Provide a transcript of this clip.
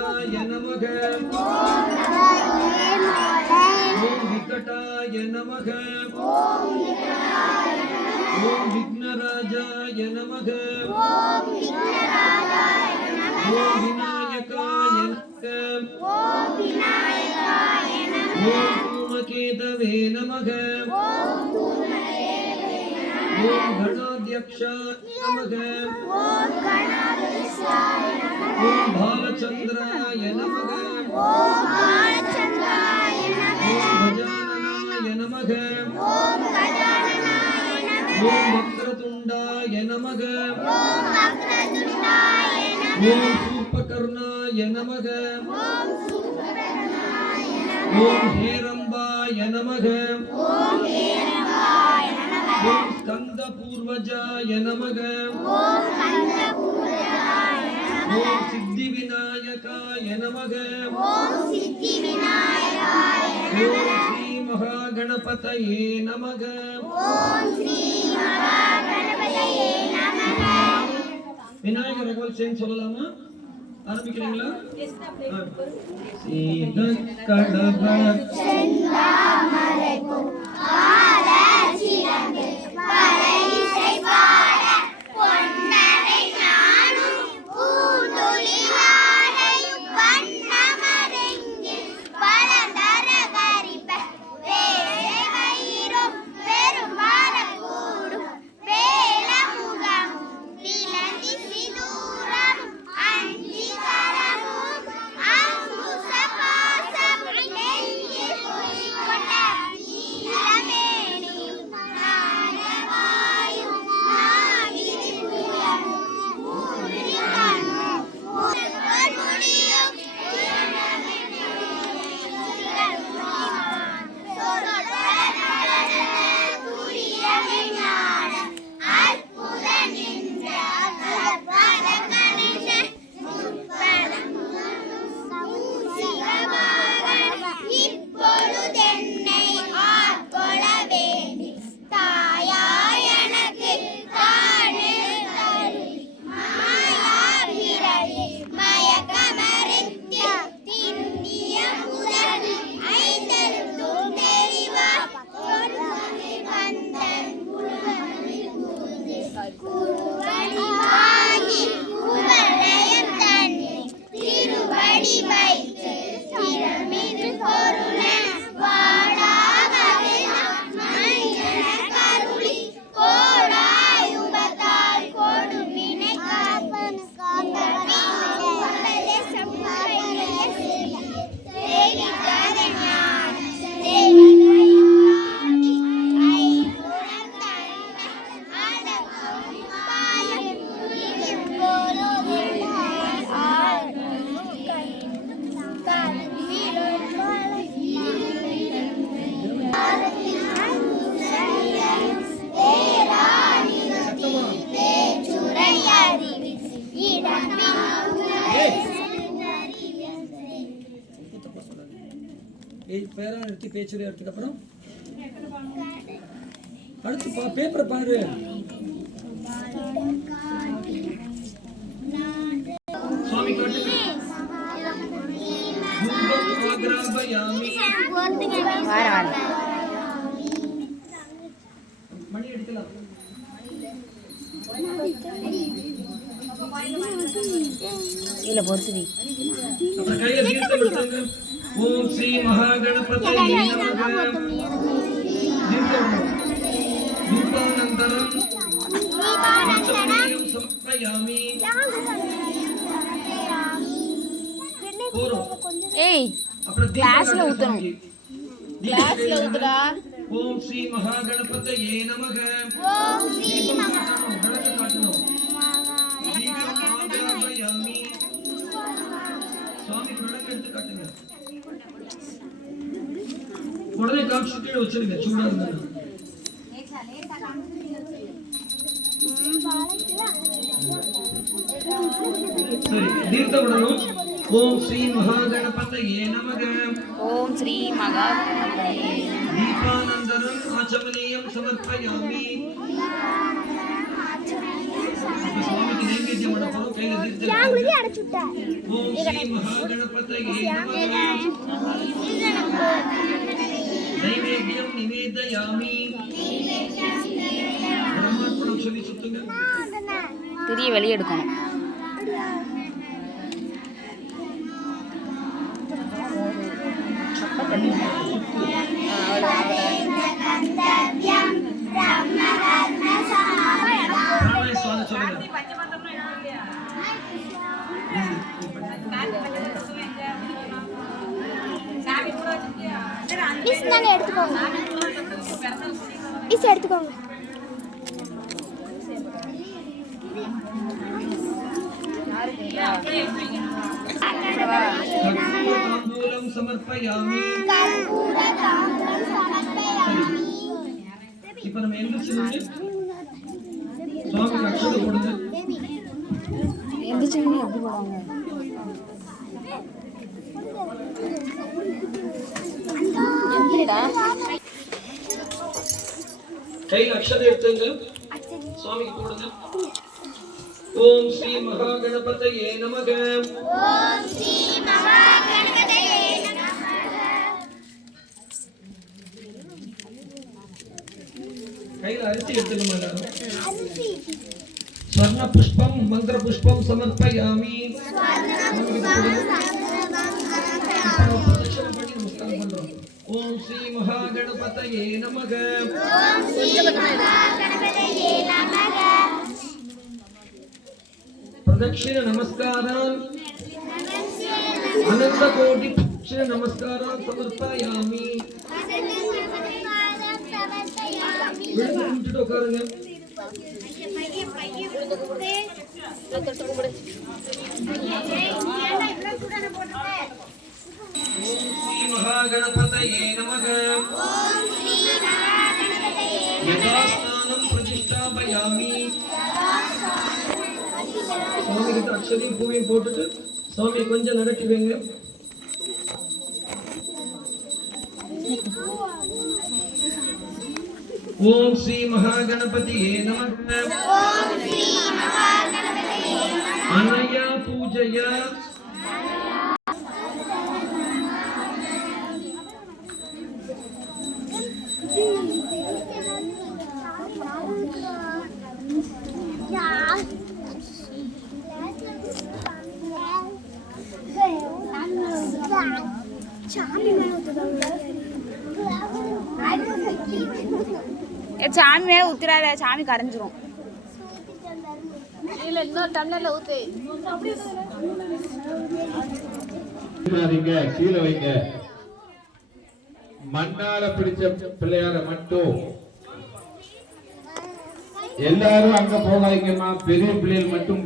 विकटाय नमः ओम विकटाय नमः ओम विघ्नराजाय नमः ओम विनायकाय नमः ओम धूमकेतवे नमः ओम गणाध्यक्षाय नमः ओम भालचंद्राय नमः ओम गजाननाय नमः ओम वक्रतुंडाय नमः ओम सूर्पकर्णाय नमः ओम हेरंबाय नमः ओम स्कंदपूर्वजाय नमः ओम सिद्धिविनायकाय नमः ओम श्री महागणपतये नमः விநாயகர் ரகவல் சேர்ந்து சொல்லலாமா? ஆரம்பிக்கிறீங்களா? கடப பேரா நிறுத்தி பேச்சுரை எடுத்துக்கு அப்புறம் அடுத்து பேப்பரை பாரு. சுவாமி காட்டுங்க. மணி எடுக்கலாம். இல்ல பொறுத்துடி. அப்புறம் கையில தீர்த்தம் எடுத்துங்க. ओम श्री महागणपतये नमः दीपानन्तरं समर्पयामि ஏய் கிளாஸ்ல ஊத்தணும் கிளாஸ்ல ஊத்துடா ओम श्री महागणपतये नमः ओम श्री महागणपतये काटணும் दीपानन्तरं स्वामी प्रोडक्ट எடுத்து காட்டுங்க உடனே காமிச்சு கீழே வச்சிருங்க சூடா இருந்தா சரி தீர்த்தம் விடணும் ஓம் ஸ்ரீ மகாகணபதயே நமக ஓம் ஸ்ரீ மகாகணபதயே தீபானந்தரம் ஆச்சமனியம் சமர்ப்பயாமி இப்ப சுவாமிக்கு நைவேத்தியம் பண்ண போறோம். கையில தீர்த்தம். ஓம் ஸ்ரீ மகாகணபதயே நமக. நைவேத்தியம் நிவேதயாமி. பிரம்மார்ப்பணம் சொல்லி சுத்துங்க. திரிய வெளியே எடுக்கணும். பிராணாய சுவாமி சொல்லுங்க. எடுத்துக்கோங்க. தாம்பூலம் சமர்ப்பயாமி. இப்ப நம்ம எந்திரிச்சு நின்று சுவாமிக்கு அக்ஷதை போடுங்க. எந்திரிச்சு எப்படி போவாங்க? கையில் அக்ஷதை எடுத்துங்க. சுவாமிக்கு போடுங்க. ஓம் ஸ்ரீ மகாகணபதயே நமக. கையில் அரிசி எடுத்துக்கணும் எல்லாரும். ஸ்வர்ண புஷ்பம் மந்திர புஷ்பம் சமர்ப்பயாமி. பிரதட்சணம் பண்ணி நமஸ்காரம் பண்றோம். ஓம் ஸ்ரீ மகாகணபதயே நமக. பிரதட்சிண நமஸ்காரம் அனந்த கோடி பிரதட்சிண நமஸ்காரம் சமர்ப்பயாமி. விழுந்துட்டு உட்காருங்க. ஓம் ஸ்ரீ மகாகணபதயே நமக. யதாஸ்நானம் பிரதிஷ்டாபயாமி. சுவாமி கிட்ட அக்ஷதையும் பூவையும் போட்டுட்டு சுவாமியை கொஞ்சம் நடத்தி வைங்க. ஓம் ஸ்ரீ மகாகணபதியே நமக. அனயா பூஜையா சாமி மேல ஊத்திராத, சாமி கரைஞ்சிரும். கீழே வைங்க. மண்ணால பிடிச்ச பிள்ளையார மட்டும் எல்லாரும் அங்க போகாதீங்கம்மா. பெரிய பிள்ளைகள் மட்டும்